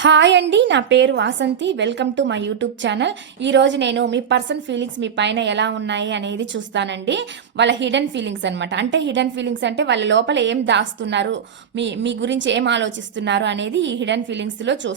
Hi అండి నా పేరు Vasanthi. Welcome to my YouTube channel. ఈరోజు నేను మీ పర్సన్ ఫీలింగ్స్ మీ పైన ఎలా ఉన్నాయి అనేది చూస్తానండి. వాళ్ళ హిడెన్ ఫీలింగ్స్ అనమాట అంటే హిడెన్ ఫీలింగ్స్ అంటే వాళ్ళ లోపల ఏం దాస్తున్నారు మీ మీ గురించి ఏం ఆలోచిస్తున్నారు అనేది ఈ హిడెన్ ఫీలింగ్స్లో చూ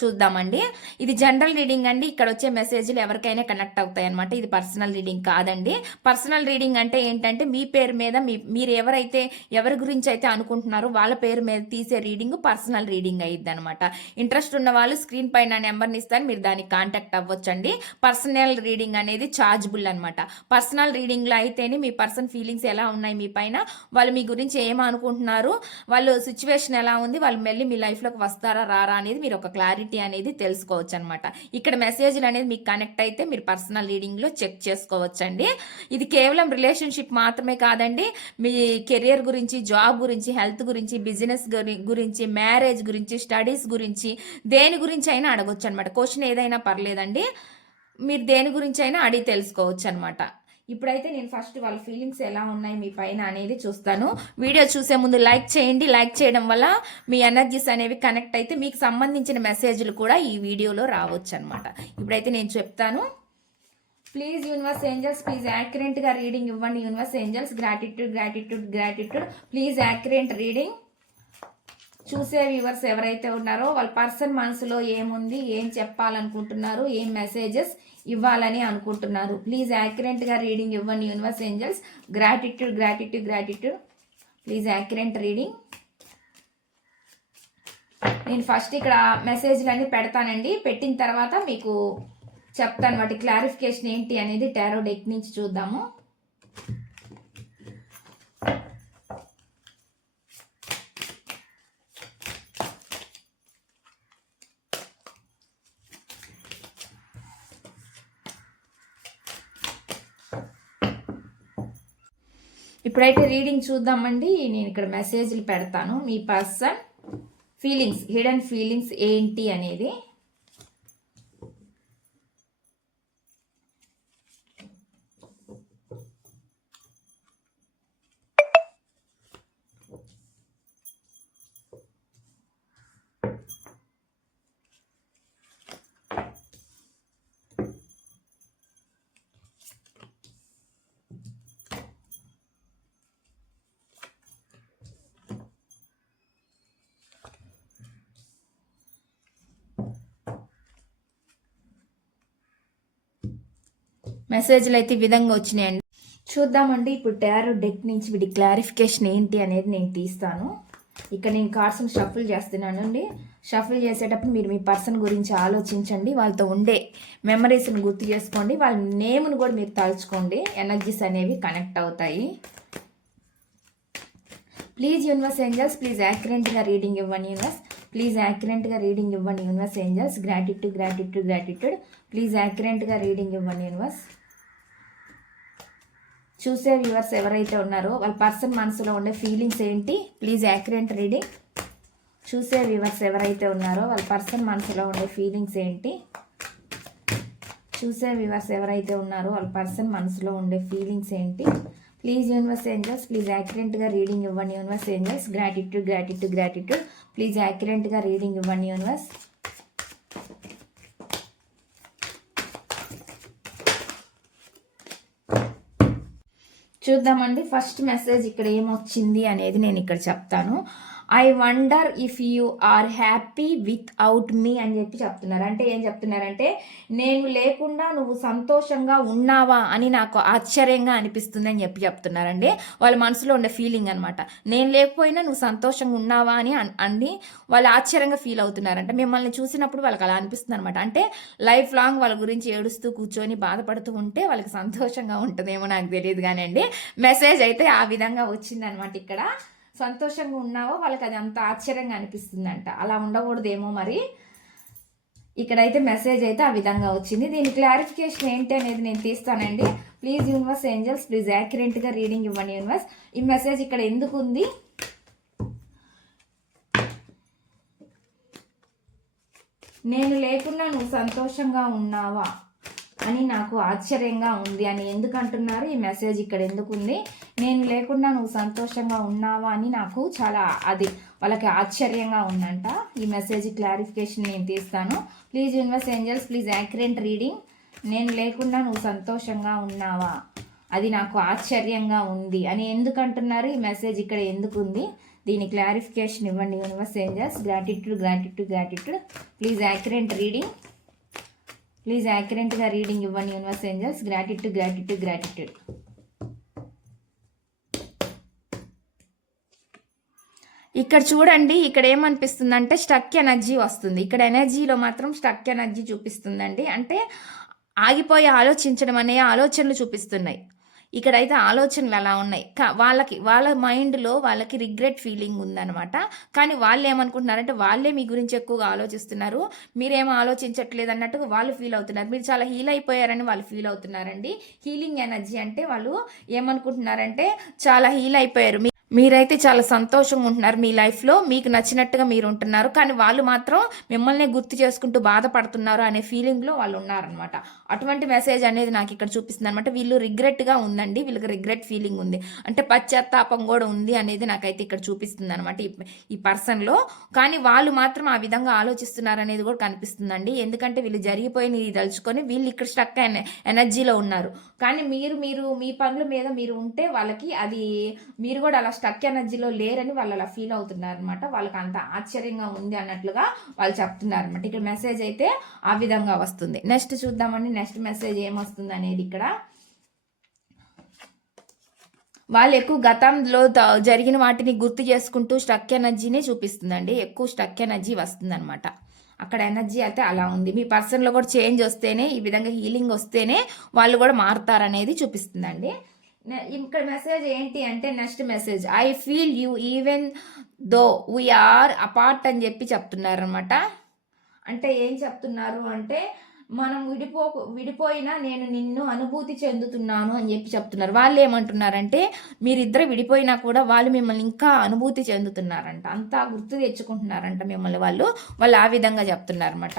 చూద్దామండి. ఇది జనరల్ రీడింగ్ అండి. ఇక్కడ వచ్చే మెసేజ్లు ఎవరికైనా కనెక్ట్ అవుతాయి అనమాట ఇది పర్సనల్ రీడింగ్ కాదండి. పర్సనల్ రీడింగ్ అంటే ఏంటంటే మీ పేరు మీద మీ మీరు ఎవరైతే ఎవరి గురించి అయితే అనుకుంటున్నారో వాళ్ళ పేరు మీద తీసే రీడింగ్ పర్సనల్ రీడింగ్ అయ్యిద్ది అనమాట ఇంట్రెస్ట్ ఉన్న వాళ్ళు స్క్రీన్ పైన నెంబర్ని ఇస్తాను మీరు దానికి కాంటాక్ట్ అవ్వచ్చండి. పర్సనల్ రీడింగ్ అనేది చార్జబుల్ అనమాట పర్సనల్ రీడింగ్లో అయితేనే మీ పర్సన్ ఫీలింగ్స్ ఎలా ఉన్నాయి మీ పైన వాళ్ళు మీ గురించి ఏం అనుకుంటున్నారు వాళ్ళు సిచ్యువేషన్ ఎలా ఉంది వాళ్ళు మళ్ళీ మీ లైఫ్లోకి వస్తారా రారా అనేది మీరు ఒక క్లారిటీ అనేది తెలుసుకోవచ్చు అనమాట ఇక్కడ మెసేజ్లు అనేది మీకు కనెక్ట్ అయితే మీరు పర్సనల్ రీడింగ్లో చెక్ చేసుకోవచ్చండి. ఇది కేవలం రిలేషన్షిప్ మాత్రమే కాదండి మీ కెరియర్ గురించి జాబ్ గురించి హెల్త్ గురించి బిజినెస్ గురించి మ్యారేజ్ గురించి స్టడీస్ గురించి దేని గురించి అయినా అడగొచ్చు అనమాట క్వశ్చన్ ఏదైనా పర్లేదండి. మీరు దేని గురించి అయినా అడిగి తెలుసుకోవచ్చు అనమాట ఇప్పుడైతే నేను ఫస్ట్ వాళ్ళ ఫీలింగ్స్ ఎలా ఉన్నాయి మీ పైన అనేది చూస్తాను. వీడియో చూసే ముందు లైక్ చేయండి. లైక్ చేయడం వల్ల మీ ఎనర్జీస్ అనేవి కనెక్ట్ అయితే మీకు సంబంధించిన మెసేజ్లు కూడా ఈ వీడియోలో రావచ్చు అనమాట ఇప్పుడైతే నేను చెప్తాను. ప్లీజ్ యూనివర్స్ ఏంజల్స్ ప్లీజ్ యాక్యురెంట్గా రీడింగ్ ఇవ్వండి universe angels. Gratitude gratitude gratitude. Please accurate reading. చూసే వ్యూవర్స్ ఎవరైతే ఉన్నారో వాళ్ళ పర్సన్ మనసులో ఏముంది ఏం చెప్పాలనుకుంటున్నారు ఏం మెసేజెస్ ఇవ్వాలని అనుకుంటున్నారు. ప్లీజ్ యాక్యురెంట్గా రీడింగ్ ఇవ్వండి universe angels gratitude gratitude gratitude please accurate reading నేను ఫస్ట్ ఇక్కడ మెసేజ్లన్నీ పెడతానండి. పెట్టిన తర్వాత మీకు చెప్తాను వాటి క్లారిఫికేషన్ ఏంటి అనేది టారో డెక్ నుంచి చూద్దాము. ఇప్పుడైతే రీడింగ్ చూద్దామండి. నేను ఇక్కడ మెసేజ్లు పెడతాను. మీ పర్సన్ ఫీలింగ్స్ హిడెన్ ఫీలింగ్స్ ఏంటి అనేది. మెసేజ్లు అయితే ఈ విధంగా వచ్చినాయండి. చూద్దామండి ఇప్పుడు టారో డెక్ నుంచి వీటి క్లారిఫికేషన్ ఏంటి అనేది నేను తీస్తాను. ఇక్కడ నేను కార్డ్స్ని షఫుల్ చేస్తున్నానండి. షఫుల్ చేసేటప్పుడు మీరు మీ పర్సన్ గురించి ఆలోచించండి వాళ్ళతో ఉండే మెమరీస్ని గుర్తు చేసుకోండి వాళ్ళ నేమ్ను కూడా మీరు తలుచుకోండి ఎనర్జీస్ అనేవి కనెక్ట్ అవుతాయి. ప్లీజ్ యూనివర్స్ ఏంజల్స్ ప్లీజ్ యాక్యురెంట్గా రీడింగ్ ఇవ్వండి యూనివర్స్. ప్లీజ్ యాక్యురెంట్గా రీడింగ్ ఇవ్వండి universe angels. Gratitude gratitude gratitude. Please యాక్యురెంట్గా reading ఇవ్వండి యూనివర్స్. చూసే వ్యూవర్స్ ఎవరైతే ఉన్నారో వాళ్ళ పర్సన్ మనసులో ఉండే ఫీలింగ్స్ ఏంటి? Please accurate reading. చూసే వ్యూవర్స్ ఎవరైతే ఉన్నారో వాళ్ళ పర్సన్ మనసులో ఉండే ఫీలింగ్స్ ఏంటి? చూసే వ్యూవర్స్ ఎవరైతే ఉన్నారో వాళ్ళ పర్సన్ మనసులో ఉండే ఫీలింగ్స్ ఏంటి? ప్లీజ్ యూనివర్స్ ఏంజల్స్ ప్లీజ్ యాక్యురెంట్గా రీడింగ్ ఇవ్వండి universe angels. Gratitude gratitude gratitude please యాక్యురెంట్గా reading ఇవ్వండి యూనివర్స్. చూద్దామండి. ఫస్ట్ మెసేజ్ ఇక్కడ ఏమొచ్చింది అనేది నేను ఇక్కడ చెప్తాను. I wonder if you are happy without me అని చెప్పి చెప్తున్నారు. అంటే ఏం చెప్తున్నారంటే నేను లేకుండా నువ్వు సంతోషంగా ఉన్నావా అని నాకు ఆశ్చర్యంగా అనిపిస్తుంది అని చెప్పి చెప్తున్నారండి. వాళ్ళ మనసులో ఉండే ఫీలింగ్ అనమాట నేను లేకపోయినా నువ్వు సంతోషంగా ఉన్నావా అని అని వాళ్ళు ఆశ్చర్యంగా ఫీల్ అవుతున్నారంట. మిమ్మల్ని చూసినప్పుడు వాళ్ళకి అలా అనిపిస్తుంది అనమాట అంటే లైఫ్ లాంగ్ వాళ్ళ గురించి ఏడుస్తూ కూర్చొని బాధపడుతూ ఉంటే వాళ్ళకి సంతోషంగా ఉంటుందేమో నాకు తెలియదు కానండి. మెసేజ్ అయితే ఆ విధంగా వచ్చిందనమాట ఇక్కడ. సంతోషంగా ఉన్నావో వాళ్ళకి అది అంత ఆశ్చర్యంగా అనిపిస్తుందంట. అలా ఉండకూడదేమో మరి. ఇక్కడైతే మెసేజ్ అయితే ఆ విధంగా వచ్చింది. దీని క్లారిఫికేషన్ ఏంటి అనేది నేను తీస్తానండి. ప్లీజ్ యూనివర్స్ ఏంజల్స్ ప్లీజ్ యాక్యురేట్గా రీడింగ్ ఇవ్వండి యూనివర్స్. ఈ మెసేజ్ ఇక్కడ ఎందుకు ఉంది? నేను లేకుండా నువ్వు సంతోషంగా ఉన్నావా? అని నాకు ఆశ్చర్యంగా ఉంది అని ఎందుకు అంటున్నారు ఈ మెసేజ్ ఇక్కడ ఎందుకు ఉంది? నేను లేకుండా నువ్వు సంతోషంగా ఉన్నావా అని నాకు చాలా అది వాళ్ళకి ఆశ్చర్యంగా ఉందంట. ఈ మెసేజ్ క్లారిఫికేషన్ నేను తీస్తాను. Please universe angels please accurate reading నేను లేకుండా నువ్వు సంతోషంగా ఉన్నావా? అది నాకు ఆశ్చర్యంగా ఉంది అని ఎందుకు అంటున్నారు ఈ మెసేజ్ ఇక్కడ ఎందుకు ఉంది? దీని క్లారిఫికేషన్ ఇవ్వండి universe angels gratitude gratitude gratitude please accurate reading please యాక్యురెంట్గా reading ఇవ్వండి universe angels gratitude gratitude gratitude ఇక్కడ చూడండి ఇక్కడ ఏమనిపిస్తుందంటే స్టక్ ఎనర్జీ వస్తుంది. ఇక్కడ ఎనర్జీలో మాత్రం స్టక్ ఎనర్జీ చూపిస్తుందండి. అంటే ఆగిపోయి ఆలోచించడం అనే ఆలోచనలు చూపిస్తున్నాయి. ఇక్కడైతే ఆలోచనలు అలా ఉన్నాయి. కా వాళ్ళకి వాళ్ళ మైండ్లో వాళ్ళకి రిగ్రెట్ ఫీలింగ్ ఉందన్నమాట. కానీ వాళ్ళు ఏమనుకుంటున్నారంటే వాళ్ళే మీ గురించి ఎక్కువగా ఆలోచిస్తున్నారు. మీరేమో ఆలోచించట్లేదు అన్నట్టుగా వాళ్ళు ఫీల్ అవుతున్నారు. మీరు చాలా హీల్ అయిపోయారని వాళ్ళు ఫీల్ అవుతున్నారండి. హీలింగ్ ఎనర్జీ అంటే వాళ్ళు ఏమనుకుంటున్నారంటే చాలా హీల్ అయిపోయారు. మీ- మీరైతే చాలా సంతోషంగా ఉంటున్నారు మీ లైఫ్లో మీకు నచ్చినట్టుగా మీరు ఉంటున్నారు. కానీ వాళ్ళు మాత్రం మిమ్మల్ని గుర్తు చేసుకుంటూ బాధపడుతున్నారు అనే ఫీలింగ్లో వాళ్ళు ఉన్నారనమాట అటువంటి మెసేజ్ అనేది నాకు ఇక్కడ చూపిస్తుంది అనమాట వీళ్ళు రిగ్రెట్గా ఉందండి. వీళ్ళకి రిగ్రెట్ ఫీలింగ్ ఉంది. అంటే పశ్చాత్తాపం కూడా ఉంది అనేది నాకైతే ఇక్కడ చూపిస్తుంది అనమాట ఈ పర్సన్లో కానీ వాళ్ళు మాత్రం ఆ విధంగా ఆలోచిస్తున్నారు అనేది కూడా కనిపిస్తుందండి. ఎందుకంటే వీళ్ళు జరిగిపోయిన ఇది తలుచుకొని వీళ్ళు ఇక్కడ స్టక్ అయిన ఎనర్జీలో ఉన్నారు. కానీ మీరు మీరు మీ పనుల మీద మీరు ఉంటే వాళ్ళకి అది మీరు కూడా అలా స్టక్ ఎనర్జీలో లేరని వాళ్ళు అలా ఫీల్ అవుతున్నారు అనమాట వాళ్ళకి అంత ఆశ్చర్యంగా ఉంది అన్నట్లుగా వాళ్ళు చెప్తున్నారు అనమాట ఇక్కడ మెసేజ్ అయితే ఆ విధంగా వస్తుంది. నెక్స్ట్ చూద్దామండి. నెక్స్ట్ మెసేజ్ ఏమొస్తుంది అనేది ఇక్కడ. వాళ్ళు ఎక్కువ గతంలో జరిగిన వాటిని గుర్తు చేసుకుంటూ స్టక్ ఎనర్జీనే చూపిస్తుందండి. ఎక్కువ స్టక్ ఎనర్జీ వస్తుందన్నమాట. అక్కడ ఎనర్జీ అయితే అలా ఉంది. మీ పర్సన్లో కూడా చేంజ్ వస్తేనే ఈ విధంగా హీలింగ్ వస్తేనే వాళ్ళు కూడా మారుతారనేది చూపిస్తుందండి. ఇక్కడ మెసేజ్ ఏంటి అంటే next message I feel you even though we're apart అని చెప్పి చెప్తున్నారనమాట అంటే ఏం చెప్తున్నారు అంటే మనం విడిపో విడిపోయినా నేను నిన్ను అనుభూతి చెందుతున్నాను అని చెప్పి చెప్తున్నారు. వాళ్ళు ఏమంటున్నారంటే మీరిద్దరు విడిపోయినా కూడా వాళ్ళు మిమ్మల్ని ఇంకా అనుభూతి చెందుతున్నారంట. అంతా గుర్తు తెచ్చుకుంటున్నారంట మిమ్మల్ని వాళ్ళు. వాళ్ళు ఆ విధంగా చెప్తున్నారన్నమాట.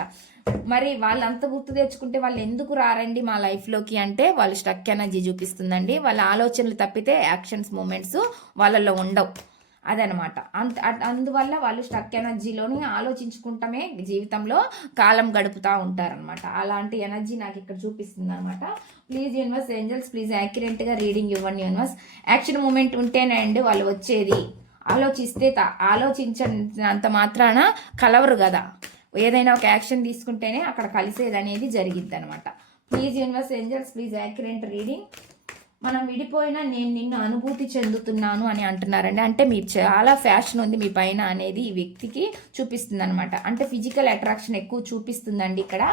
మరి వాళ్ళంత గుర్తు తెచ్చుకుంటే వాళ్ళు ఎందుకు రారండి మా లైఫ్లోకి అంటే వాళ్ళు స్టక్ ఎనర్జీ చూపిస్తుందండి. వాళ్ళ ఆలోచనలు తప్పితే యాక్షన్స్ మూమెంట్స్ వాళ్ళలో ఉండవు. అదనమాట. అంత అట్- అందువల్ల వాళ్ళు స్టక్ ఎనర్జీలోని ఆలోచించుకుంటమే జీవితంలో కాలం గడుపుతూ ఉంటారనమాట అలాంటి ఎనర్జీ నాకు ఇక్కడ చూపిస్తుంది అనమాట ప్లీజ్ యూనివర్స్ ఏంజల్స్ ప్లీజ్ యాక్యురేట్గా రీడింగ్ ఇవ్వండి యూనివర్స్ యాక్షన్ మూమెంట్ ఉంటేనే అండి వాళ్ళు వచ్చేది. ఆలోచిస్తే ఆలోచించినంత మాత్రాన కలవరు కదా. ఏదైనా ఒక యాక్షన్ తీసుకుంటేనే అక్కడ కలిసేది అనేది జరిగిద్ది అనమాట please universe angels please accurate reading. మనం విడిపోయినా నేను నిన్ను అనుభూతి చెందుతున్నాను అని అంటున్నారండి. అంటే మీరు చాలా ఫ్యాషన్ ఉంది మీ పైన అనేది ఈ వ్యక్తికి చూపిస్తుంది అనమాట అంటే ఫిజికల్ అట్రాక్షన్ ఎక్కువ చూపిస్తుందండి ఇక్కడ.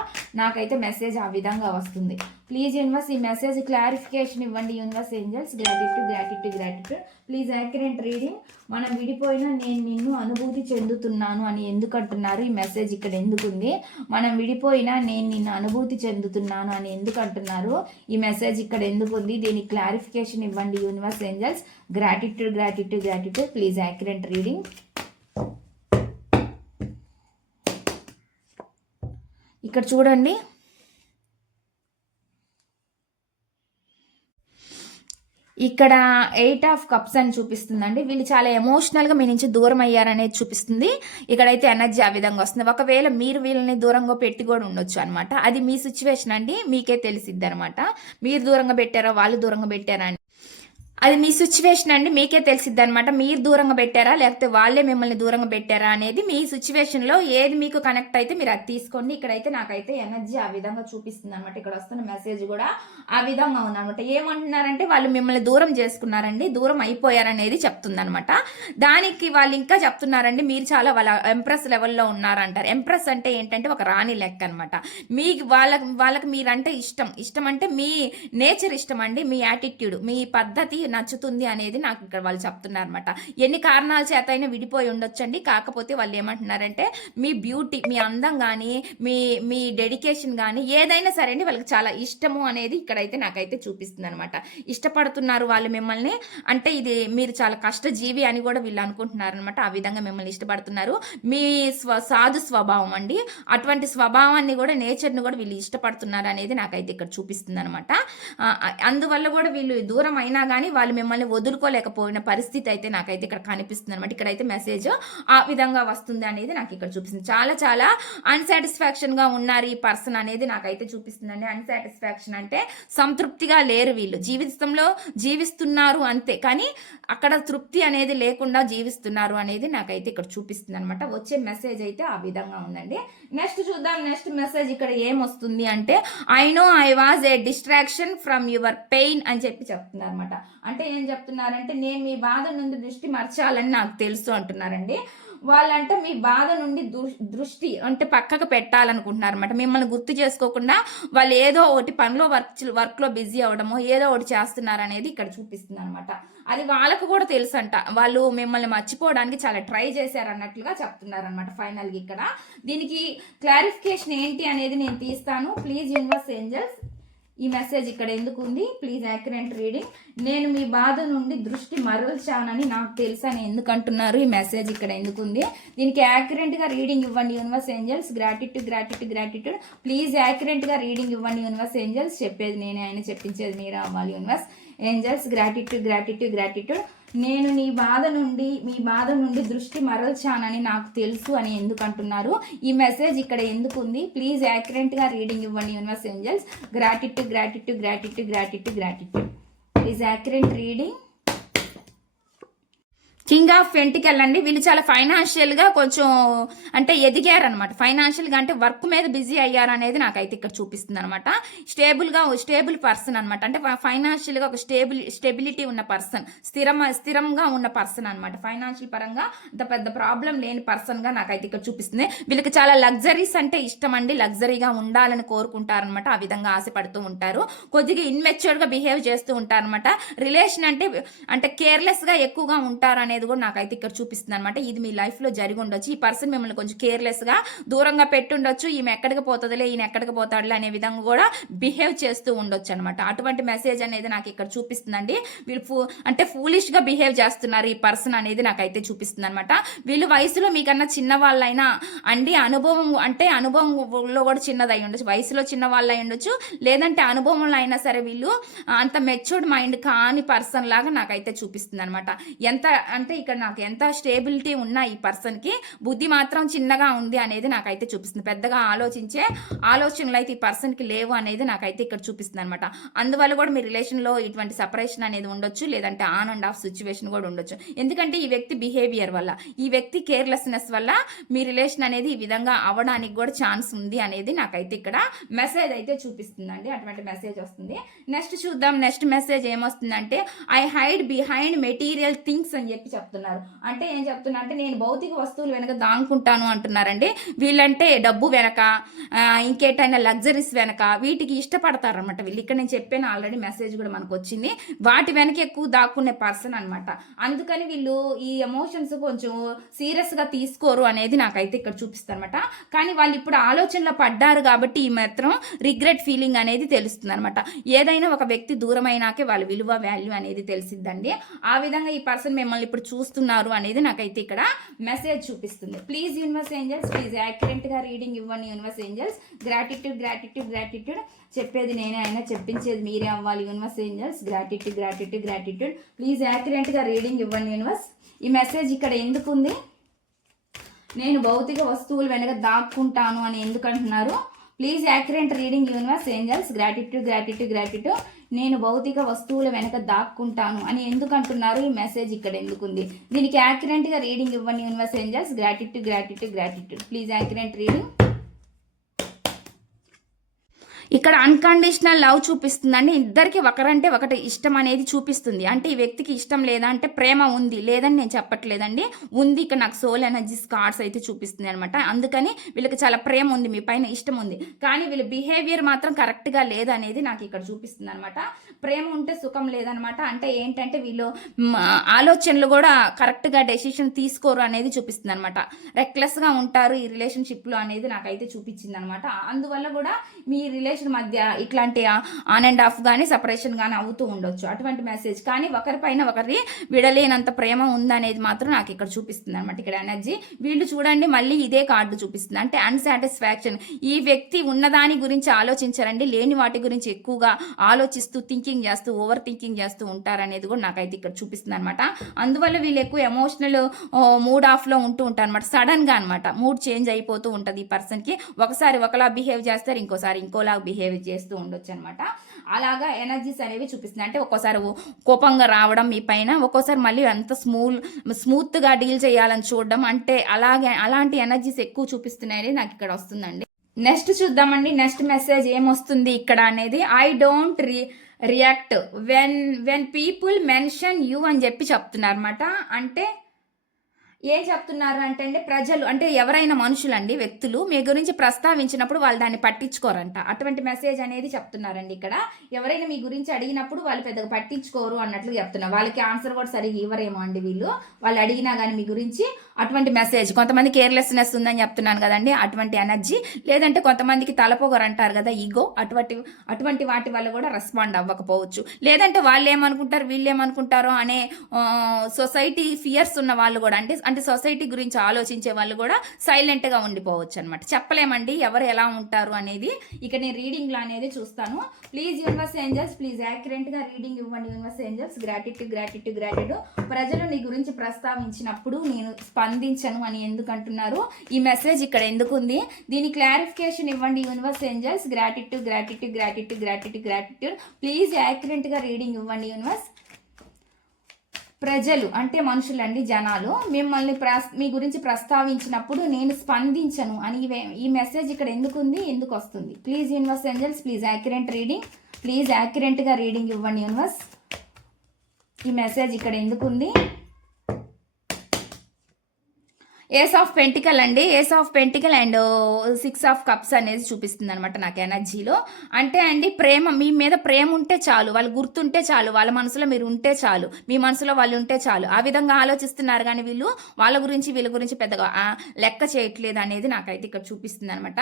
నాకైతే మెసేజ్ ఆ విధంగా వస్తుంది. ప్లీజ్ యూనివర్స్ ఈ మెసేజ్ క్లారిఫికేషన్ ఇవ్వండి universe angels gratitude gratitude gratitude please accurate reading మనం విడిపోయినా నేను నిన్ను అనుభూతి చెందుతున్నాను అని ఎందుకు అంటున్నారు? ఈ మెసేజ్ ఇక్కడ ఎందుకు ఉంది? మనం విడిపోయినా నేను నిన్ను అనుభూతి చెందుతున్నాను అని ఎందుకు అంటున్నారు? ఈ మెసేజ్ ఇక్కడ ఎందుకు ఉంది? దీనికి క్లారిఫికేషన్ ఇవ్వండి universe angels gratitude gratitude gratitude please accurate reading ఇక్కడ చూడండి. ఇక్కడ ఎయిట్ ఆఫ్ కప్స్ అని చూపిస్తుందండి. వీళ్ళు చాలా ఎమోషనల్గా మీ నుంచి దూరం అయ్యారనేది చూపిస్తుంది. ఇక్కడైతే ఎనర్జీ ఆ విధంగా వస్తుంది. ఒకవేళ మీరు వీళ్ళని దూరంగా పెట్టి కూడా ఉండొచ్చు అనమాట అది మీ సిచ్యువేషన్ అండి. మీకే తెలిసిద్ది అనమాట మీరు దూరంగా పెట్టారా? వాళ్ళు దూరంగా పెట్టారా అది మీ సిచ్యువేషన్ అండి మీకే తెలిసిద్ది అనమాట మీరు దూరంగా పెట్టారా లేకపోతే వాళ్ళే మిమ్మల్ని దూరంగా పెట్టారా అనేది మీ సిచ్యువేషన్లో ఏది మీకు కనెక్ట్ అయితే మీరు అది తీసుకోండి. ఇక్కడైతే నాకైతే ఎనర్జీ ఆ విధంగా చూపిస్తుంది అనమాట ఇక్కడ వస్తున్న మెసేజ్ కూడా ఆ విధంగా ఉందన్నమాట. ఏమంటున్నారంటే వాళ్ళు మిమ్మల్ని దూరం చేసుకున్నారండి దూరం అయిపోయారనేది చెప్తుందనమాట దానికి వాళ్ళు ఇంకా చెప్తున్నారండి మీరు చాలా వాళ్ళ ఎంప్రెస్ లెవెల్లో ఉన్నారంటారు. ఎంప్రెస్ అంటే ఏంటంటే ఒక రాణి లెక్క అనమాట మీకు వాళ్ళకి వాళ్ళకి మీరంటే ఇష్టం. ఇష్టం అంటే మీ నేచర్ ఇష్టం అండి మీ యాటిట్యూడ్ మీ పద్ధతి నచ్చుతుంది అనేది నాకు ఇక్కడ వాళ్ళు చెప్తున్నారు అనమాట ఎన్ని కారణాల చేత అయినా విడిపోయి ఉండొచ్చండి. కాకపోతే వాళ్ళు ఏమంటున్నారంటే మీ బ్యూటీ మీ అందం కానీ మీ మీ డెడికేషన్ కానీ ఏదైనా సరే అండి వాళ్ళకి చాలా ఇష్టము అనేది ఇక్కడైతే నాకైతే చూపిస్తుంది అనమాట ఇష్టపడుతున్నారు వాళ్ళు మిమ్మల్ని. అంటే ఇది మీరు చాలా కష్టజీవి అని కూడా వీళ్ళు అనుకుంటున్నారు అనమాట ఆ విధంగా మిమ్మల్ని ఇష్టపడుతున్నారు. మీ స్వ సాధు స్వభావం అండి. అటువంటి స్వభావాన్ని కూడా నేచర్ని కూడా వీళ్ళు ఇష్టపడుతున్నారు అనేది నాకైతే ఇక్కడ చూపిస్తుంది అనమాట అందువల్ల కూడా వీళ్ళు దూరం అయినా కానీ వాళ్ళు మిమ్మల్ని వదులుకోలేకపోయిన పరిస్థితి అయితే నాకైతే ఇక్కడ కనిపిస్తుంది అనమాట ఇక్కడైతే మెసేజ్ ఆ విధంగా వస్తుంది అనేది నాకు ఇక్కడ చూపిస్తుంది. చాలా చాలా అన్సాటిస్ఫాక్షన్గా ఉన్నారు ఈ పర్సన్ అనేది నాకైతే చూపిస్తుందండి. అన్సాటిస్ఫాక్షన్ అంటే సంతృప్తిగా లేరు వీళ్ళు. జీవితంలో జీవిస్తున్నారు అంతే. కానీ అక్కడ తృప్తి అనేది లేకుండా జీవిస్తున్నారు అనేది నాకైతే ఇక్కడ చూపిస్తుంది అనమాట వచ్చే మెసేజ్ అయితే ఆ విధంగా ఉందండి. నెక్స్ట్ చూద్దాం నెక్స్ట్ మెసేజ్ ఇక్కడ ఏమొస్తుంది అంటే I know I was a distraction from your pain అని చెప్పి చెప్తున్నారు అనమాట అంటే ఏం చెప్తున్నారంటే నేను మీ బాధ నుండి దృష్టి మర్చాలని నాకు తెలుసు అంటున్నారండి. వాళ్ళంటే మీ బాధ నుండి దృష్టి అంటే పక్కకు పెట్టాలనుకుంటున్నారు అనమాట మిమ్మల్ని గుర్తు చేసుకోకుండా వాళ్ళు ఏదో ఒకటి పనిలో వర్క్ వర్క్లో బిజీ అవడమో ఏదో ఒకటి చేస్తున్నారు అనేది ఇక్కడ చూపిస్తుంది అనమాట అది వాళ్ళకు కూడా తెలుసు అంట వాళ్ళు మిమ్మల్ని మర్చిపోవడానికి చాలా ట్రై చేశారు అన్నట్లుగా చెప్తున్నారు అనమాట ఫైనల్గా ఇక్కడ. దీనికి క్లారిఫికేషన్ ఏంటి అనేది నేను తీస్తాను. ప్లీజ్ యూనివర్స్ ఏంజల్స్ ఈ మెసేజ్ ఇక్కడ ఎందుకు ఉంది? ప్లీజ్ యాక్యురెంట్ రీడింగ్ నేను మీ బాధ నుండి దృష్టి మరల్చానని నాకు తెలుసు. అని ఎందుకు అంటున్నారు? ఈ మెసేజ్ ఇక్కడ ఎందుకు ఉంది? దీనికి యాక్యురెంట్గా గా రీడింగ్ ఇవ్వండి universe angels gratitude gratitude gratitude please యాక్యురెంట్గా reading ఇవ్వండి యూనివర్స్ ఏంజల్స్ చెప్పేది నేనే ఆయన చెప్పించేది మీరు అవ్వాలి universe angels gratitude gratitude gratitude నేను నీ బాధ నుండి మీ బాధ నుండి దృష్టి మరల్చానని నాకు తెలుసు అని ఎందుకు అంటున్నారు ఈ మెసేజ్ ఇక్కడ ఎందుకు ఉంది ప్లీజ్ యాక్యురెంట్గా రీడింగ్ ఇవ్వండి universe angels gratitude gratitude gratitude gratitude gratitude please accurate reading king of pentacle అండి వీళ్ళు చాలా ఫైనాన్షియల్గా కొంచెం అంటే ఎదిగారనమాట ఫైనాన్షియల్గా అంటే వర్క్ మీద బిజీ అయ్యారు అనేది నాకైతే ఇక్కడ చూపిస్తుంది అనమాట స్టేబుల్గా స్టేబుల్ పర్సన్ అనమాట అంటే ఫైనాన్షియల్గా ఒక స్టేబుల్ స్టెబిలిటీ ఉన్న పర్సన్ స్థిరం స్థిరంగా ఉన్న పర్సన్ అనమాట ఫైనాన్షియల్ పరంగా అంత పెద్ద ప్రాబ్లం లేని పర్సన్గా నాకైతే ఇక్కడ చూపిస్తుంది. వీళ్ళకి చాలా లగ్జరీస్ అంటే ఇష్టం అండి. లగ్జరీగా ఉండాలని కోరుకుంటారనమాట ఆ విధంగా ఆశపడుతూ ఉంటారు. కొద్దిగా ఇన్మెచ్యూర్గా బిహేవ్ చేస్తూ ఉంటారనమాట రిలేషన్ అంటే అంటే కేర్లెస్గా ఎక్కువగా ఉంటారు అనేది కూడా నాకైతే ఇక్కడ చూపిస్తుంది అనమాట ఇది మీ లైఫ్లో జరిగి ఉండొచ్చు. ఈ పర్సన్ మిమ్మల్ని కొంచెం కేర్లెస్గా దూరంగా పెట్టుండొచ్చు ఈమె ఎక్కడికి పోతుందిలే ఈయన ఎక్కడికి పోతాడులే అనే విధంగా కూడా బిహేవ్ చేస్తూ ఉండొచ్చు అనమాట అటువంటి మెసేజ్ అనేది నాకు ఇక్కడ చూపిస్తుందండి. వీళ్ళు ఫూ అంటే ఫూలిష్గా బిహేవ్ చేస్తున్నారు ఈ పర్సన్ అనేది నాకైతే చూపిస్తుంది అనమాట వీళ్ళు వయసులో మీకన్నా చిన్న వాళ్ళైనా అండి అనుభవం అంటే అనుభవంలో కూడా చిన్నది అయి ఉండొచ్చు. వయసులో చిన్న వాళ్ళు అయి ఉండొచ్చు. లేదంటే అనుభవంలో అయినా సరే వీళ్ళు అంత మెచ్యూర్డ్ మైండ్ కాని పర్సన్ లాగా నాకైతే చూపిస్తుంది అనమాట ఎంత అంటే ఇక్కడ నాకు ఎంత స్టేబిలిటీ ఉన్నా ఈ పర్సన్కి బుద్ధి మాత్రం చిన్నగా ఉంది అనేది నాకైతే చూపిస్తుంది. పెద్దగా ఆలోచించే ఆలోచనలు అయితే ఈ పర్సన్కి లేవు అనేది నాకైతే ఇక్కడ చూపిస్తుంది అనమాట అందువల్ల కూడా మీ రిలేషన్లో ఇటువంటి సపరేషన్ అనేది ఉండొచ్చు లేదంటే ఆన్ అండ్ ఆఫ్ సిచ్యువేషన్ కూడా ఉండొచ్చు. ఎందుకంటే ఈ వ్యక్తి బిహేవియర్ వల్ల ఈ వ్యక్తి కేర్లెస్నెస్ వల్ల మీ రిలేషన్ అనేది ఈ విధంగా అవడానికి కూడా ఛాన్స్ ఉంది అనేది నాకైతే ఇక్కడ మెసేజ్ అయితే చూపిస్తుందండి. అటువంటి మెసేజ్ వస్తుంది. నెక్స్ట్ చూద్దాం. నెక్స్ట్ మెసేజ్ ఏమొస్తుందంటే I hide behind material things అని చెప్పి చెప్తున్నారు. అంటే ఏం చెప్తున్నా అంటే నేను భౌతిక వస్తువులు వెనక దాంకుంటాను అంటున్నారండి. వీళ్ళంటే డబ్బు వెనక ఇంకేటైనా లగ్జరీస్ వెనక వీటికి ఇష్టపడతారనమాట వీళ్ళు. ఇక్కడ నేను చెప్పాను ఆల్రెడీ మెసేజ్ కూడా మనకు వచ్చింది వాటి వెనక ఎక్కువ దాక్కునే పర్సన్ అనమాట అందుకని వీళ్ళు ఈ ఎమోషన్స్ కొంచెం సీరియస్గా తీసుకోరు అనేది నాకైతే ఇక్కడ చూపిస్తారు అనమాట కానీ వాళ్ళు ఇప్పుడు ఆలోచనలో పడ్డారు కాబట్టి ఈ మాత్రం రిగ్రెట్ ఫీలింగ్ అనేది తెలుస్తుంది అనమాట ఏదైనా ఒక వ్యక్తి దూరమైనాకే వాళ్ళ విలువ వాల్యూ అనేది తెలిసిద్దండి. ఆ విధంగా ఈ పర్సన్ మిమ్మల్ని ఇప్పుడు చూస్తున్నారు అనేది నాకైతే ఇక్కడ మెసేజ్ చూపిస్తుంది. ప్లీజ్ యూనివర్స్ ఏంజల్స్ ప్లీజ్ యాక్యురెంట్గా రీడింగ్ ఇవ్వండి universe angels gratitude gratitude gratitude చెప్పేది నేనే అయినా చెప్పించేది మీరే అవ్వాలి universe angels gratitude gratitude gratitude please యాక్యురెంట్గా reading ఇవ్వండి యూనివర్స్ ఈ మెసేజ్ ఇక్కడ ఎందుకు ఉంది నేను భౌతిక వస్తువులు వెనక దాక్కుంటాను అని ఎందుకంటున్నారు? Please accurate reading universe angels gratitude gratitude gratitude నేను భౌతిక వస్తువుల వెనక దాక్కుంటాను అని ఎందుకు అంటున్నారు ఈ మెసేజ్ ఇక్కడ ఎందుకుంది? దీనికి యాక్యురెంట్గా రీడింగ్ ఇవ్వండి universe angels gratitude gratitude gratitude please accurate reading ఇక్కడ అన్కండిషనల్ లవ్ చూపిస్తుందండి. ఇద్దరికి ఒకరంటే ఒకటి ఇష్టం అనేది చూపిస్తుంది. అంటే ఈ వ్యక్తికి ఇష్టం లేదా అంటే ప్రేమ ఉంది లేదని నేను చెప్పట్లేదండి. ఉంది ఇక్కడ నాకు సోల్ ఎనర్జీస్ కార్డ్స్ అయితే చూపిస్తుంది అనమాట అందుకని వీళ్ళకి చాలా ప్రేమ ఉంది మీ పైన ఇష్టం ఉంది. కానీ వీళ్ళ బిహేవియర్ మాత్రం కరెక్ట్గా లేదనేది నాకు ఇక్కడ చూపిస్తుంది అనమాట ప్రేమ ఉంటే సుఖం లేదనమాట అంటే ఏంటంటే వీళ్ళు ఆలోచనలు కూడా కరెక్ట్గా డెసిషన్ తీసుకోరు అనేది చూపిస్తుంది అనమాట రెక్లెస్గా ఉంటారు ఈ రిలేషన్షిప్లో అనేది నాకైతే చూపించింది అనమాట అందువల్ల కూడా మీ రిలేషన్ రిలేషన్ మధ్య ఇట్లాంటి ఆన్ అండ్ ఆఫ్ కానీ సపరేషన్ కానీ అవుతూ ఉండొచ్చు. అటువంటి మెసేజ్ కానీ ఒకరిపైన ఒకరి విడలేనంత ప్రేమ ఉందనేది మాత్రం నాకు ఇక్కడ చూపిస్తుంది అనమాట ఇక్కడ ఎనర్జీ వీళ్ళు చూడండి మళ్ళీ ఇదే కార్డు చూపిస్తుంది. అంటే అన్సాటిస్ఫాక్షన్ ఈ వ్యక్తి ఉన్నదాని గురించి ఆలోచించారండి. లేని వాటి గురించి ఎక్కువగా ఆలోచిస్తూ థింకింగ్ చేస్తూ ఓవర్ థింకింగ్ చేస్తూ ఉంటారనేది కూడా నాకైతే ఇక్కడ చూపిస్తుంది అనమాట అందువల్ల వీళ్ళు ఎక్కువ ఎమోషనల్ మూడ్ ఆఫ్లో ఉంటూ ఉంటారు అనమాట సడన్గా అనమాట మూడ్ చేంజ్ అయిపోతూ ఉంటుంది ఈ పర్సన్కి ఒకసారి ఒకలా బిహేవ్ చేస్తారు ఇంకోసారి ఇంకోలా బిహేవ్ చేస్తూ ఉండొచ్చు అనమాట అలాగా ఎనర్జీస్ అనేవి చూపిస్తుంది. అంటే ఒక్కోసారి కోపంగా రావడం మీ పైన ఒక్కోసారి మళ్ళీ అంత స్మూల్ స్మూత్గా డీల్ చేయాలని చూడడం అంటే అలాగే అలాంటి ఎనర్జీస్ ఎక్కువ చూపిస్తున్నాయని నాకు ఇక్కడ వస్తుందండి. నెక్స్ట్ చూద్దామండి. నెక్స్ట్ మెసేజ్ ఏమొస్తుంది ఇక్కడ అనేది? I don't re react when when people mention you అని చెప్పి చెప్తున్నారు అనమాట అంటే ఏం చెప్తున్నారు అంటే అండి ప్రజలు అంటే ఎవరైనా మనుషులండి వ్యక్తులు మీ గురించి ప్రస్తావించినప్పుడు వాళ్ళు దాన్ని పట్టించుకోరంట. అటువంటి మెసేజ్ అనేది చెప్తున్నారండి ఇక్కడ. ఎవరైనా మీ గురించి అడిగినప్పుడు వాళ్ళు పెద్దగా పట్టించుకోరు అన్నట్లు చెప్తున్నారు. వాళ్ళకి ఆన్సర్ కూడా సరిగా ఇవ్వరేమో అండి వీళ్ళు. వాళ్ళు అడిగినా కానీ మీ గురించి అటువంటి మెసేజ్ కొంతమంది కేర్లెస్నెస్ ఉందని చెప్తున్నాను కదండి అటువంటి ఎనర్జీ లేదంటే కొంతమందికి తలపోగరు అంటారు కదా ఈగో అటువంటి అటువంటి వాటి వల్ల కూడా రెస్పాండ్ అవ్వకపోవచ్చు. లేదంటే వాళ్ళు ఏమనుకుంటారు వీళ్ళు ఏమనుకుంటారో అనే సొసైటీ ఫియర్స్ ఉన్న వాళ్ళు కూడా అంటే అంటే సొసైటీ గురించి ఆలోచించే వాళ్ళు కూడా సైలెంట్గా ఉండిపోవచ్చు అనమాట చెప్పలేమండి ఎవరు ఎలా ఉంటారు అనేది. ఇక నేను రీడింగ్లో అనేది చూస్తాను. ప్లీజ్ యూనివర్స్ ఏంజల్స్ ప్లీజ్ యాక్యురెంట్గా రీడింగ్ ఇవ్వండి universe angels gratitude gratitude gratitude ప్రజలు నీ గురించి ప్రస్తావించినప్పుడు నేను స్పందించను అని ఎందుకు అంటున్నారు ఈ మెసేజ్ ఇక్కడ ఎందుకు ఉంది దీని క్లారిఫికేషన్ ఇవ్వండి universe angels gratitude gratitude gratitude gratitude gratitude please యాక్యురెంట్గా reading ఇవ్వండి యూనివర్స్ ప్రజలు అంటే మనుషులండి జనాలు మిమ్మల్ని ప్రస్ మీ గురించి ప్రస్తావించినప్పుడు నేను స్పందించను అని ఈ మెసేజ్ ఇక్కడ ఎందుకు ఉంది ఎందుకు వస్తుంది? Please universe angels please accurate reading please యాక్యురేట్గా reading ఇవ్వండి యూనివర్స్ ఈ మెసేజ్ ఇక్కడ ఎందుకు ఉంది ఏస్ ఆఫ్ పెంటికల్ అండి. Ace of pentacle and six of cups అనేది చూపిస్తుంది అనమాట నాకు ఎనర్జీలో. అంటే అండి ప్రేమ మీ మీద ప్రేమ ఉంటే చాలు వాళ్ళు గుర్తుంటే చాలు వాళ్ళ మనసులో మీరు ఉంటే చాలు మీ మనసులో వాళ్ళు ఉంటే చాలు. ఆ విధంగా ఆలోచిస్తున్నారు కానీ వీళ్ళు వాళ్ళ గురించి వీళ్ళ గురించి పెద్దగా లెక్క చేయట్లేదు అనేది నాకైతే ఇక్కడ చూపిస్తుంది అనమాట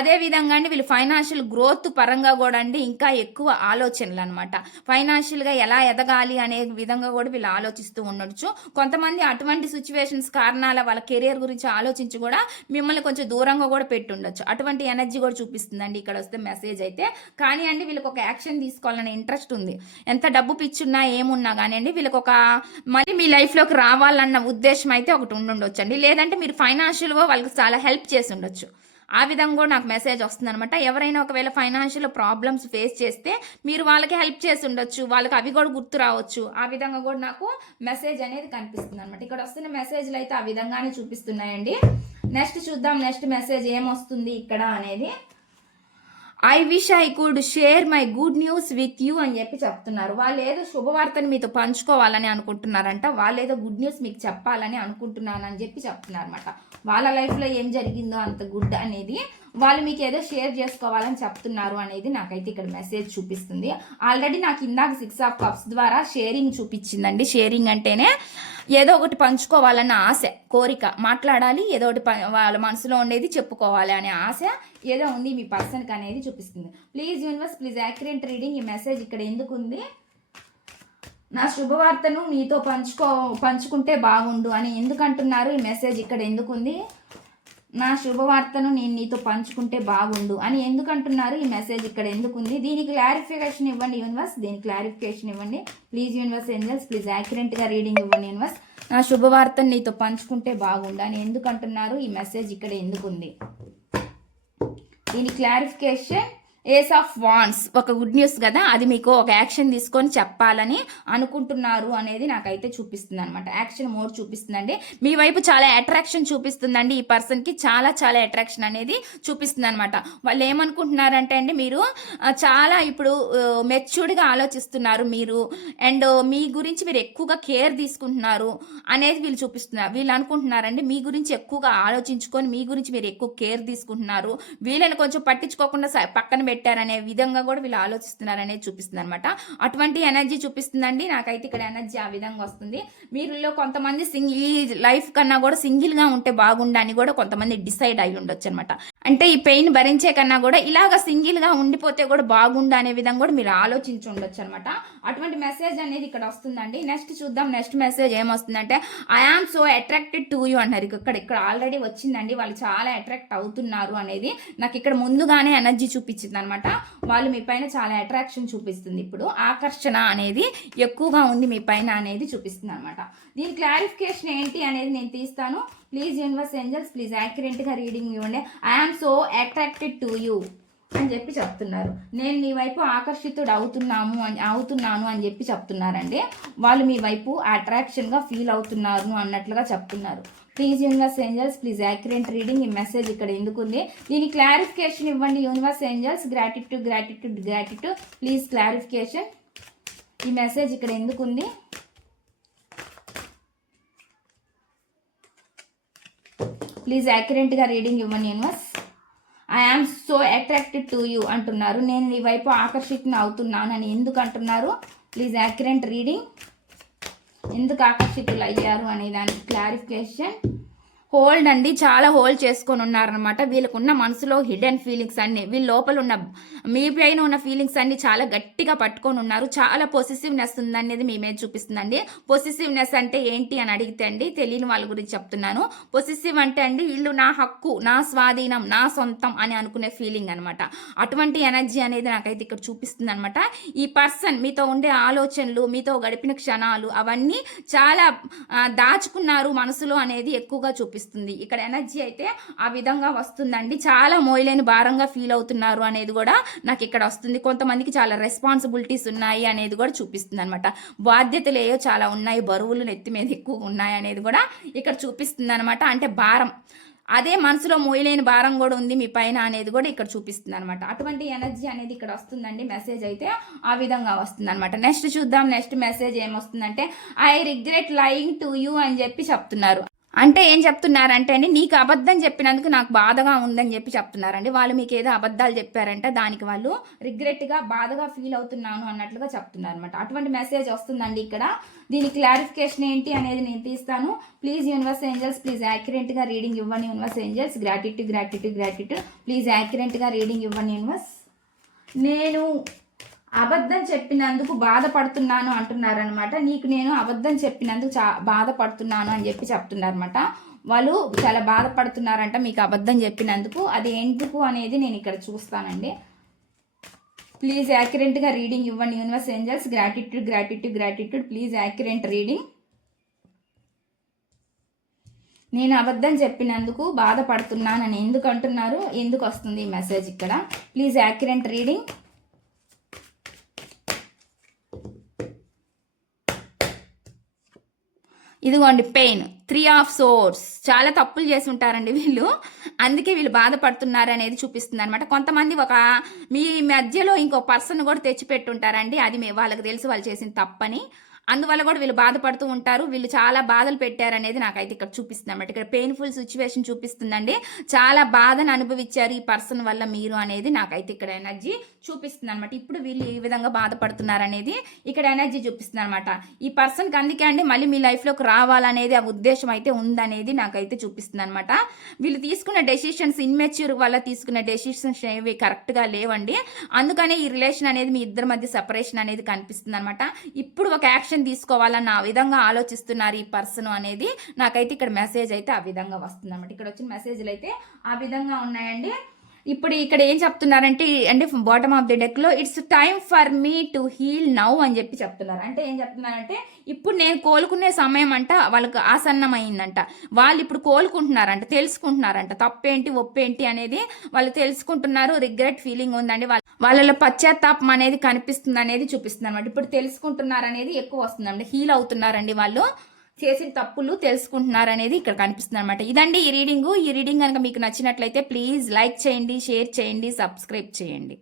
అదే విధంగా అండి వీళ్ళు ఫైనాన్షియల్ గ్రోత్ పరంగా కూడా అండి ఇంకా ఎక్కువ ఆలోచనలు అనమాట ఫైనాన్షియల్గా ఎలా ఎదగాలి అనే విధంగా కూడా వీళ్ళు ఆలోచిస్తూ ఉండొచ్చు. కొంతమంది అటువంటి సిచ్యువేషన్స్ కారణాల వాళ్ళ కెరీర్ కెరియర్ గురించి ఆలోచించి కూడా మిమ్మల్ని కొంచెం దూరంగా కూడా పెట్టుండొచ్చు. అటువంటి ఎనర్జీ కూడా చూపిస్తుందండి. ఇక్కడ వస్తే మెసేజ్ అయితే. కానీ అండి వీళ్ళకి ఒక యాక్షన్ తీసుకోవాలనే ఇంట్రెస్ట్ ఉంది. ఎంత డబ్బు పిచ్చున్నా ఏమున్నా కానీ అండి వీళ్ళకి ఒక మళ్ళీ మీ లైఫ్లోకి రావాలన్న ఉద్దేశం అయితే ఒకటి ఉండుండొచ్చు అండి లేదంటే మీరు ఫైనాన్షియల్గా వాళ్ళకి చాలా హెల్ప్ చేసి ఉండొచ్చు. ఆ విధంగా కూడా నాకు మెసేజ్ వస్తుంది అనమాట ఎవరైనా ఒకవేళ ఫైనాన్షియల్ ప్రాబ్లమ్స్ ఫేస్ చేస్తే మీరు వాళ్ళకి హెల్ప్ చేసి ఉండొచ్చు వాళ్ళకి అవి కూడా గుర్తు రావచ్చు. ఆ విధంగా కూడా నాకు మెసేజ్ అనేది కనిపిస్తుంది అనమాట ఇక్కడ వస్తున్న మెసేజ్లు అయితే ఆ విధంగానే చూపిస్తున్నాయండి. నెక్స్ట్ చూద్దాం నెక్స్ట్ మెసేజ్ ఏమొస్తుంది ఇక్కడ అనేది. I wish I could share my good news with you అని చెప్పి చెప్తున్నారు. వాళ్ళు ఏదో శుభవార్తను మీతో పంచుకోవాలని అనుకుంటున్నారంట. వాళ్ళు ఏదో గుడ్ న్యూస్ మీకు చెప్పాలని అనుకుంటున్నాను అని చెప్పి చెప్తున్నారు అనమాట వాళ్ళ లైఫ్లో ఏం జరిగిందో అంత గుడ్ అనేది వాళ్ళు మీకు ఏదో షేర్ చేసుకోవాలని చెప్తున్నారు అనేది నాకైతే ఇక్కడ మెసేజ్ చూపిస్తుంది. ఆల్రెడీ నాకు ఇందాక సిక్స్ ఆఫ్ కప్స్ ద్వారా షేరింగ్ చూపించిందండి. షేరింగ్ అంటేనే ఏదో ఒకటి పంచుకోవాలన్న ఆశ కోరిక. మాట్లాడాలి ఏదో ఒకటి ప- వాళ్ళ మనసులో ఉండేది చెప్పుకోవాలి అనే ఆశ ఏదో ఉంది మీ పర్సన్కి అనేది చూపిస్తుంది. Please universe please accurate reading ఈ మెసేజ్ ఇక్కడ ఎందుకు ఉంది? నా శుభవార్తను నీతో పంచుకో పంచుకుంటే బాగుండు అని ఎందుకంటున్నారు? ఈ మెసేజ్ ఇక్కడ ఎందుకు ఉంది? నా శుభవార్తను నేను నీతో పంచుకుంటే బాగుండు అని ఎందుకు అంటున్నారు ఈ మెసేజ్ ఇక్కడ ఎందుకు ఉంది దీనికి క్లారిఫికేషన్ ఇవ్వండి యూనివర్స్ దీనికి క్లారిఫికేషన్ ఇవ్వండి. ప్లీజ్ యూనివర్స్ ఏంజల్స్ ప్లీజ్ యాక్యురెంట్గా రీడింగ్ ఇవ్వండి యూనివర్స్ నా శుభవార్తను నీతో పంచుకుంటే బాగుండు అని ఎందుకు అంటున్నారు ఈ మెసేజ్ ఇక్కడ ఎందుకు ఉంది దీని క్లారిఫికేషన్ ఏస్ ఆఫ్ వాన్స్ ఒక గుడ్ న్యూస్ కదా? అది మీకు ఒక యాక్షన్ తీసుకొని చెప్పాలని అనుకుంటున్నారు అనేది నాకైతే చూపిస్తుంది అనమాట యాక్షన్ మోడ్ చూపిస్తుందండి. మీ వైపు చాలా అట్రాక్షన్ చూపిస్తుందండి. ఈ పర్సన్కి చాలా చాలా అట్రాక్షన్ అనేది చూపిస్తుంది అనమాట వాళ్ళు ఏమనుకుంటున్నారంటే అండి మీరు చాలా ఇప్పుడు మెచ్యూర్డ్గా ఆలోచిస్తున్నారు మీరు. అండ్ మీ గురించి మీరు ఎక్కువగా కేర్ తీసుకుంటున్నారు అనేది వీళ్ళు చూపిస్తున్నారు వీళ్ళు అనుకుంటున్నారండి మీ గురించి ఎక్కువగా ఆలోచించుకొని మీ గురించి మీరు ఎక్కువ కేర్ తీసుకుంటున్నారు. వీళ్ళని కొంచెం పట్టించుకోకుండా స- పక్కన పెట్టారనే విధంగా కూడా వీళ్ళు ఆలోచిస్తున్నారనే చూపిస్తుంది అనమాట అటువంటి ఎనర్జీ చూపిస్తుందండి. నాకైతే ఇక్కడ ఎనర్జీ ఆ విధంగా వస్తుంది. మీరులో కొంతమంది సింగిల్ ఈ లైఫ్ కన్నా కూడా సింగిల్గా ఉంటే బాగుండని కూడా కొంతమంది డిసైడ్ అయి ఉండొచ్చు అనమాట అంటే ఈ పెయిన్ భరించే కన్నా కూడా ఇలాగ సింగిల్గా ఉండిపోతే కూడా బాగుండు అనే విధంగా కూడా మీరు ఆలోచించి ఉండొచ్చు అనమాట అటువంటి మెసేజ్ అనేది ఇక్కడ వస్తుందండి. నెక్స్ట్ చూద్దాం. నెక్స్ట్ మెసేజ్ ఏమొస్తుందంటే I am so attracted to you అన్నారు. ఇక్కడ ఇక్కడ ఆల్రెడీ వచ్చిందండి. వాళ్ళు చాలా అట్రాక్ట్ అవుతున్నారు అనేది నాకు ఇక్కడ ముందుగానే ఎనర్జీ చూపించింది అనమాట వాళ్ళు మీ పైన చాలా అట్రాక్షన్ చూపిస్తుంది. ఇప్పుడు ఆకర్షణ అనేది ఎక్కువగా ఉంది మీ పైన అనేది చూపిస్తుంది అనమాట దీని క్లారిఫికేషన్ ఏంటి అనేది నేను తీస్తాను. ప్లీజ్ యూనివర్స్ ఏంజల్స్ ప్లీజ్ యాక్యురేట్గా రీడింగ్ ఇవ్వండి. I am so attracted to you అని చెప్పి చెప్తున్నారు. నేను నీ వైపు ఆకర్షితుడు అవుతున్నాము అని అవుతున్నాను అని చెప్పి చెప్తున్నారండి. వాళ్ళు మీ వైపు అట్రాక్షన్గా ఫీల్ అవుతున్నారు అన్నట్లుగా చెప్తున్నారు. Please universe angels please accurate reading ఈ మెసేజ్ ఇక్కడ ఎందుకుంది దీని క్లారిఫికేషన్ ఇవ్వండి universe angels gratitude gratitude gratitude please clarification ఈ మెసేజ్ ఇక్కడ ఎందుకుంది ప్లీజ్ యాక్యురేట్గా రీడింగ్ ఇవ్వండి universe I am so attracted to you అంటున్నారు. నేను నీ వైపు ఆకర్షితుని అవుతున్నాను అని ఎందుకు అంటున్నారు? ప్లీజ్ యాక్యురేట్ రీడింగ్ ఎందుకు ఆకర్షితులు అయ్యారు అనే దానికి క్లారిఫికేషన్ హోల్డ్ అండి చాలా హోల్డ్ చేసుకొని ఉన్నారనమాట వీళ్ళకున్న మనసులో హిడెన్ ఫీలింగ్స్ అన్ని వీళ్ళ లోపల ఉన్న మీ పైన ఉన్న ఫీలింగ్స్ అన్ని చాలా గట్టిగా పట్టుకొని ఉన్నారు చాలా పొసిసివ్నెస్ ఉందనేది మీ మీద చూపిస్తుందండి. పొసిసివ్నెస్ అంటే ఏంటి అని అడిగితే అండి తెలియని వాళ్ళ గురించి చెప్తున్నాను. పొసిసివ్ అంటే అండి వీళ్ళు నా హక్కు నా స్వాధీనం నా సొంతం అని అనుకునే ఫీలింగ్ అనమాట అటువంటి ఎనర్జీ అనేది నాకైతే ఇక్కడ చూపిస్తుంది అనమాట ఈ పర్సన్ మీతో ఉండే ఆలోచనలు మీతో గడిపిన క్షణాలు అవన్నీ చాలా దాచుకున్నారు మనసులో అనేది ఎక్కువగా చూపిస్తుంది. అనిపిస్తుంది. ఇక్కడ ఎనర్జీ అయితే ఆ విధంగా వస్తుందండి. చాలా మోయలేని భారంగా ఫీల్ అవుతున్నారు అనేది కూడా నాకు ఇక్కడ వస్తుంది. కొంతమందికి చాలా రెస్పాన్సిబిలిటీస్ ఉన్నాయి అనేది కూడా చూపిస్తుంది అనమాట బాధ్యతలు ఏయో చాలా ఉన్నాయి. బరువులు నెత్తి మీద ఎక్కువ ఉన్నాయి అనేది కూడా ఇక్కడ చూపిస్తుంది అనమాట అంటే భారం. అదే మనసులో మోయలేని భారం కూడా ఉంది మీ పైన అనేది కూడా ఇక్కడ చూపిస్తుంది అనమాట అటువంటి ఎనర్జీ అనేది ఇక్కడ వస్తుందండి. మెసేజ్ అయితే ఆ విధంగా వస్తుంది అనమాట నెక్స్ట్ చూద్దాం. నెక్స్ట్ మెసేజ్ ఏమొస్తుందంటే I regret lying to you అని చెప్పి చెప్తున్నారు. అంటే ఏం చెప్తున్నారంటే అండి నీకు అబద్ధం చెప్పినందుకు నాకు బాధగా ఉందని చెప్పి చెప్తున్నారండి. వాళ్ళు మీకు ఏదో అబద్ధాలు చెప్పారంటే దానికి వాళ్ళు రిగ్రెట్గా బాధగా ఫీల్ అవుతున్నాను అన్నట్లుగా చెప్తున్నారు అనమాట అటువంటి మెసేజ్ వస్తుందండి ఇక్కడ. దీని క్లారిఫికేషన్ ఏంటి అనేది నేను తీస్తాను. ప్లీజ్ యూనివర్స్ ఏంజల్స్ ప్లీజ్ యాక్యురేట్గా రీడింగ్ ఇవ్వండి universe angels. Gratitude gratitude gratitude. Please యాక్యురేట్గా reading ఇవ్వండి యూనివర్స్. నేను అబద్ధం చెప్పినందుకు బాధపడుతున్నాను అంటున్నారనమాట నీకు నేను అబద్ధం చెప్పినందుకు చా బాధపడుతున్నాను అని చెప్పి చెప్తున్నారనమాట వాళ్ళు చాలా బాధపడుతున్నారంట మీకు అబద్ధం చెప్పినందుకు. అది ఎందుకు అనేది నేను ఇక్కడ చూస్తానండి. ప్లీజ్ యాక్యురెంట్గా రీడింగ్ ఇవ్వండి universe angels. Gratitude gratitude gratitude. Please accurate reading. నేను అబద్ధం చెప్పినందుకు బాధపడుతున్నానని ఎందుకు అంటున్నారు? ఎందుకు వస్తుంది ఈ మెసేజ్ ఇక్కడ? Please accurate reading. ఇదిగోండి పెయిన్. త్రీ ఆఫ్ సోర్స్ చాలా తప్పులు చేసి ఉంటారండి వీళ్ళు. అందుకే వీళ్ళు బాధపడుతున్నారు అనేది చూపిస్తుంది అనమాట కొంతమంది ఒక మీ మధ్యలో ఇంకో పర్సన్ కూడా తెచ్చిపెట్టుంటారండి. అది మీ వాళ్ళకి తెలుసు వాళ్ళు చేసిన తప్పని. అందువల్ల కూడా వీళ్ళు బాధపడుతూ ఉంటారు. వీళ్ళు చాలా బాధలు పెట్టారనేది నాకైతే ఇక్కడ చూపిస్తుంది అనమాట ఇక్కడ పెయిన్ఫుల్ సిచ్యువేషన్ చూపిస్తుందండి. చాలా బాధను అనుభవించారు ఈ పర్సన్ వల్ల మీరు అనేది నాకైతే ఇక్కడ ఎనర్జీ చూపిస్తుంది అనమాట ఇప్పుడు వీళ్ళు ఏ విధంగా బాధపడుతున్నారు అనేది ఇక్కడ ఎనర్జీ చూపిస్తుంది అనమాట ఈ పర్సన్కి అందుకే అండి మళ్ళీ మీ లైఫ్లోకి రావాలనేది ఆ ఉద్దేశం అయితే ఉందనేది నాకైతే చూపిస్తుంది అనమాట వీళ్ళు తీసుకున్న డెసిషన్స్ ఇన్మెచ్యూర్ వల్ల తీసుకున్న డెసిషన్స్ ఏవి కరెక్ట్గా లేవండి. అందుకనే ఈ రిలేషన్ అనేది మీ ఇద్దరి మధ్య సపరేషన్ అనేది కనిపిస్తుంది అనమాట ఇప్పుడు ఒక యాక్షన్ యాక్షన్ తీసుకోవాలన్న ఆ విధంగా ఆలోచిస్తున్నారు ఈ పర్సన్ అనేది. నాకైతే ఇక్కడ మెసేజ్ అయితే ఆ విధంగా వస్తుంది అన్నమాట ఇక్కడ వచ్చిన మెసేజ్లు అయితే ఆ విధంగా ఉన్నాయండి. ఇప్పుడు ఇక్కడ ఏం చెప్తున్నారంటే అంటే bottom of the డెక్లో it's time for me to heal now అని చెప్పి చెప్తున్నారు. అంటే ఏం చెప్తున్నారంటే ఇప్పుడు నేను కోలుకునే సమయం అంట వాళ్ళకి ఆసన్నమైందంట. వాళ్ళు ఇప్పుడు కోలుకుంటున్నారంట తెలుసుకుంటున్నారంట. తప్పేంటి ఒప్పేంటి అనేది వాళ్ళు తెలుసుకుంటున్నారు. రిగ్రెట్ ఫీలింగ్ ఉందండి. వాళ్ళ వాళ్ళలో పశ్చాత్తాపం అనేది కనిపిస్తుంది అనేది చూపిస్తుంది అనమాట ఇప్పుడు తెలుసుకుంటున్నారు అనేది ఎక్కువ వస్తుందండి హీల్ అవుతున్నారండి వాళ్ళు. చేసిన తప్పులు తెలుసుకుంటున్నారు అనేది ఇక్కడ కనిపిస్తుంది అనమాట ఇదండి ఈ రీడింగు. ఈ రీడింగ్ కనుక మీకు నచ్చినట్లయితే ప్లీజ్ లైక్ చేయండి షేర్ చేయండి సబ్స్క్రైబ్ చేయండి.